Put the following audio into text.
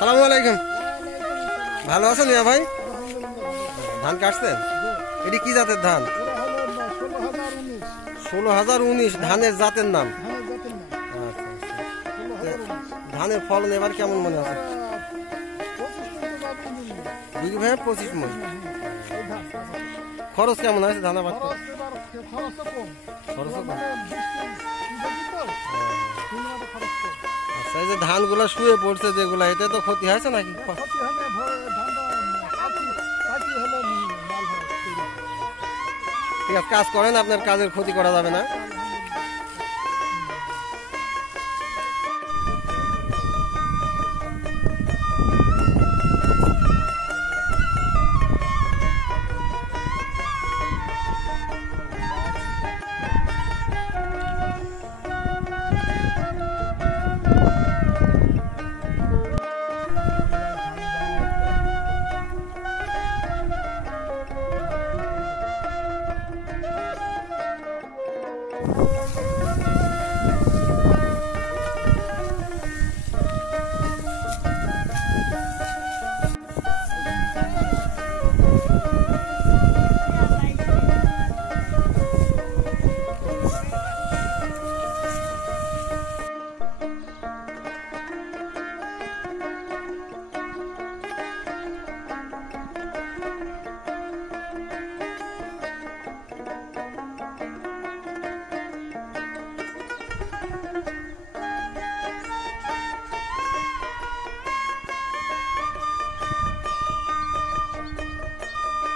সালামু আলাইকুম। ভালো আছেন মিয়া ভাই? ধান কাটছেন? এটি কি জাতের ধান? 16,019 ধানের জাতের নাম। আচ্ছা আচ্ছা। ধানের ফলন এবার কেমন মনে আছে? বিঘি ভাই 25 মণ। খরচ কেমন আছে ধান আবাদ? খরচ কম। আচ্ছা, এই যে ধানগুলো শুয়ে পড়ছে যেগুলা, এতে তো ক্ষতি হয়েছে নাকি? ঠিক আছে, কাজ করেন, আপনার কাজের ক্ষতি করা যাবে না।